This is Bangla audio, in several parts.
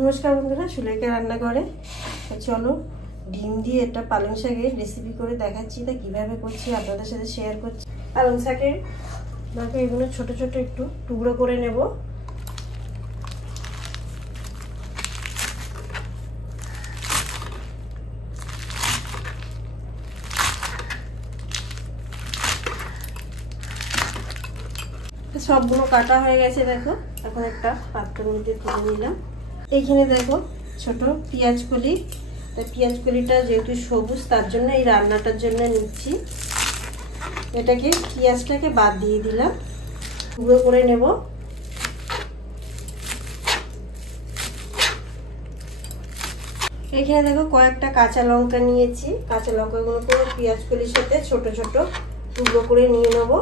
নমস্কার বন্ধুরা, সুলেখা রান্নাঘরে। চলো ডিম দিয়ে একটা পালং শাকের রেসিপি করে দেখাচ্ছি। তা কীভাবে করছি আপনাদের সাথে শেয়ার করছি। পালং শাকের এগুলো ছোট ছোট একটু টুকরো করে নেব। সবগুলো কাটা হয়ে গেছে দেখো। এখন একটা পাত্রের মধ্যে তুলে নিলাম। এইখানে দেখো ছোট পেঁয়াজ কলি। পেঁয়াজ কলিটা যেহেতু সবুজ তার জন্য এই রান্নাটার জন্য নিচ্ছি। এটাকে পেঁয়াজটাকে বাদ দিয়ে দিলাম, টুকরো করে নেব। এখানে দেখো কয়েকটা কাঁচা লঙ্কা নিয়েছি। কাঁচা লঙ্কাগুলোকে পেঁয়াজ কলির সাথে ছোট ছোট টুকরো করে নিয়ে নেব।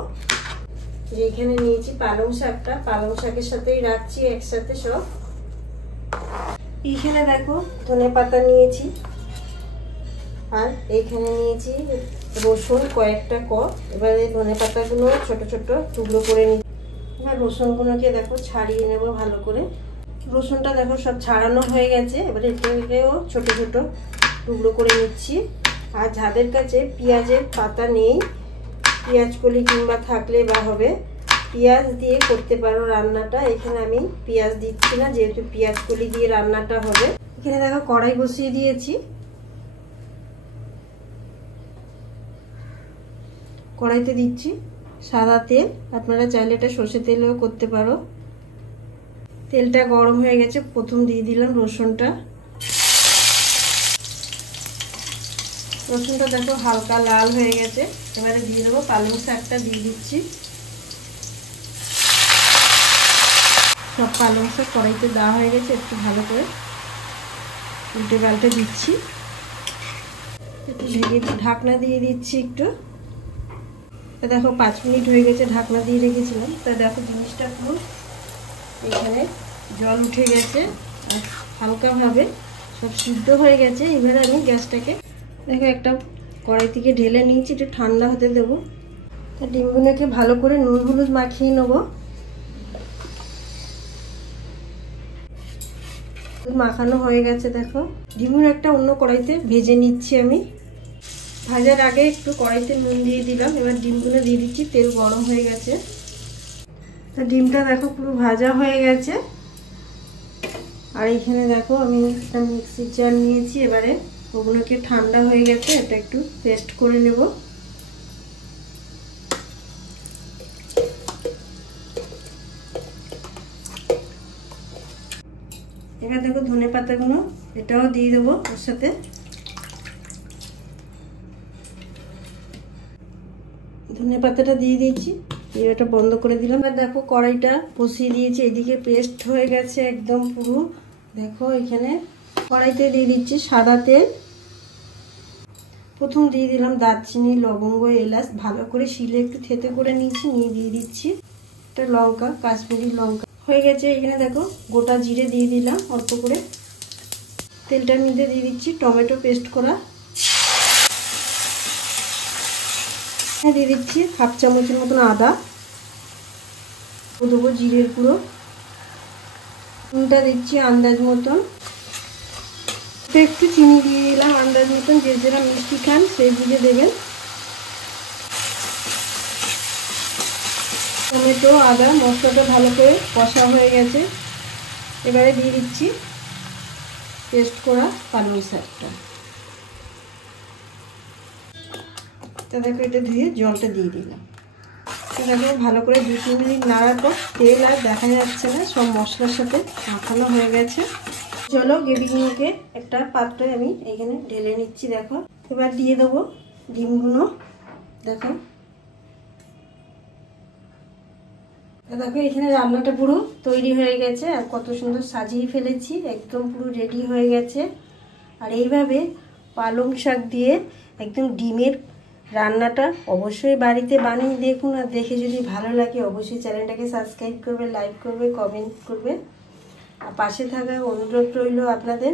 যে এখানে নিয়েছি পালং শাকটা, পালং শাকের সাথেই রাখছি একসাথে সব। এইখানে দেখো ধনে পাতা নিয়েছি, আর এইখানে নিয়েছি রসুন কয়েকটা কোয়া। এবারে ধনে পাতাগুলো ছোট ছোট টুকরো করে নিচ্ছি। এবার রসুনগুলোকে দেখো ছাড়িয়ে নেব ভালো করে। রসুনটা দেখো সব ছাড়ানো হয়ে গেছে। এবারে এটাকেও ছোট ছোট টুকরো করে নিচ্ছি। আর যাদের কাছে পেঁয়াজের পাতা নেই, পেঁয়াজ কলি কিংবা থাকলে বা হবে, পেঁয়াজ দিয়ে করতে পারো রান্নাটা। এখানে আমি পেঁয়াজ দিচ্ছি না, যেহেতু পেঁয়াজ কলি দিয়ে রান্নাটা হবে। এখানে দেখো কড়াই বসিয়ে দিয়েছি। কড়াইতে দিচ্ছি সাদা তেল। আপনারা চাইলে এটা সর্ষে তেলেও করতে পারো। তেলটা গরম হয়ে গেছে। প্রথম দিয়ে দিলাম রসুনটা। রসুনটা দেখো হালকা লাল হয়ে গেছে। এবারে দিয়ে দেবো পালং শাকটা, দিয়ে দিচ্ছি। সব পালং শাক কড়াইতে দেওয়া হয়ে গেছে। একটু ভালো করে উল্টে পাল্টে দিচ্ছি। একটু ঢাকনা দিয়ে দিচ্ছি একটু। দেখো 5 মিনিট হয়ে গেছে ঢাকনা দিয়ে রেখেছিলাম। তা দেখো জিনিসটা পুরো এখানে জল উঠে গেছে আর হালকাভাবে সব সিদ্ধ হয়ে গেছে। এবারে আমি গ্যাসটাকে দেখো একটা কড়াই থেকে ঢেলে নিয়েছি, একটু ঠান্ডা হতে দেবো। তা ডিমগুলোকে ভালো করে নুন হলুদ মাখিয়ে নেবো। মাখানো হয়ে গেছে দেখো। ডিমগুলো একটা অন্য কড়াইতে ভেজে নিচ্ছি আমি। ভাজার আগে একটু কড়াইতে নুন দিয়ে দিলাম। এবার ডিমগুলো দিয়ে দিচ্ছি। তেল গরম হয়ে গেছে। তো ডিমটা দেখো পুরো ভাজা হয়ে গেছে। আর এখানে দেখো আমি একটা মিক্সির জার নিয়েছি। এবারে ওগুলোকে ঠান্ডা হয়ে গেছে, এটা একটু পেস্ট করে নেব। এবার দেখো ধনে পাতাগুলো এটাও দিয়ে দেবো ওর সাথে। ধনে পাতাটা দিয়ে দিয়েছি, এটা বন্ধ করে দিলাম। আর দেখো কড়াইটা বসিয়ে দিয়েছি। এদিকে পেস্ট হয়ে গেছে একদম পুরো। দেখো এখানে কড়াইতে দিয়ে দিচ্ছি সাদা তেল। প্রথম দিয়ে দিলাম দারচিনি, লবঙ্গ, এলাচ ভালো করে শিলে একটু থেতে করে নিয়েছি, নিয়ে দিয়ে দিচ্ছি একটা লঙ্কা, কাশ্মীরি লঙ্কা। হয়ে গেছে। এখানে দেখো গোটা জিরে দিয়ে দিলাম অল্প করে। তেলটার মধ্যে দিয়ে দিচ্ছি টমেটো পেস্ট করা। দিয়ে দিচ্ছি 1/2 চামচের মতন আদা। দেবো জিরের গুঁড়ো। নুনটা দিচ্ছি আন্দাজ মতন। একটু চিনি দিয়ে দিলাম আন্দাজ মতন। যে যেটা মিষ্টি খান সেই বুঝে দেবেন। টমেটো আদা মশলাটা ভালো করে কষা হয়ে গেছে। এবারে দিয়ে দিচ্ছি পেস্ট করা পালং শাকটা। তো দেখো এটা ধুয়ে জলটা দিয়ে দিলাম। তো দেখো ভালো করে 2-3 মিনিট নাড়ার পর তেল আর দেখা যাচ্ছে না, সব মশলার সাথে মাখানো হয়ে গেছে। চলো গ্রেভিগুলোকে একটা পাত্রে আমি এখানে ঢেলে নিচ্ছি। দেখো এবার দিয়ে দেবো ডিমগুলো। দেখো দেখো এখানে রান্নাটা পুরো তৈরি হয়ে গেছে। আর কত সুন্দর সাজিয়ে ফেলেছি, একদম পুরো রেডি হয়ে গেছে। আর এইভাবে পালং শাক দিয়ে একদম ডিমের রান্নাটা অবশ্যই বাড়িতে বানিয়ে দেখুন। আর দেখে যদি ভালো লাগে অবশ্যই চ্যানেলটাকে সাবস্ক্রাইব করবে, লাইক করবে, কমেন্ট করবে। আর পাশে থাকা অনুরোধ রইল আপনাদের।